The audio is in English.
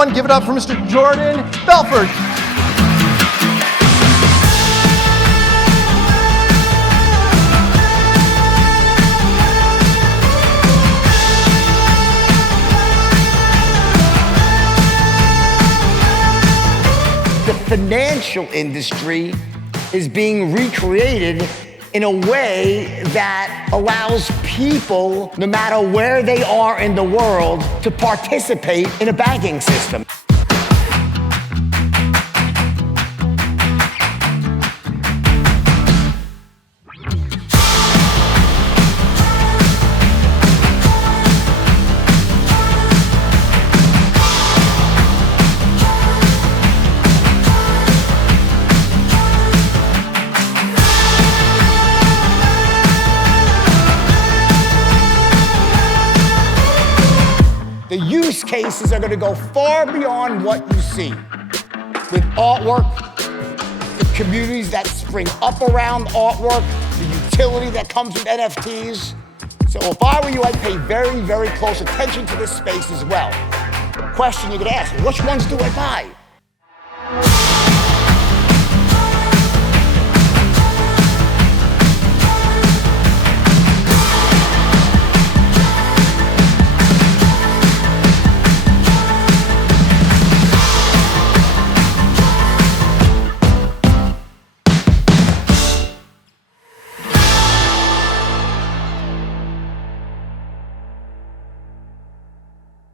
everyone give it up for Mr. Jordan Belfort. The financial industry is being recreated in a way that allows people, no matter where they are in the world, to participate in a banking system. The use cases are going to go far beyond what you see. With artwork, the communities that spring up around artwork, the utility that comes with NFTs. So if I were you, I'd pay very, very close attention to this space as well. Question you could ask, which ones do I buy?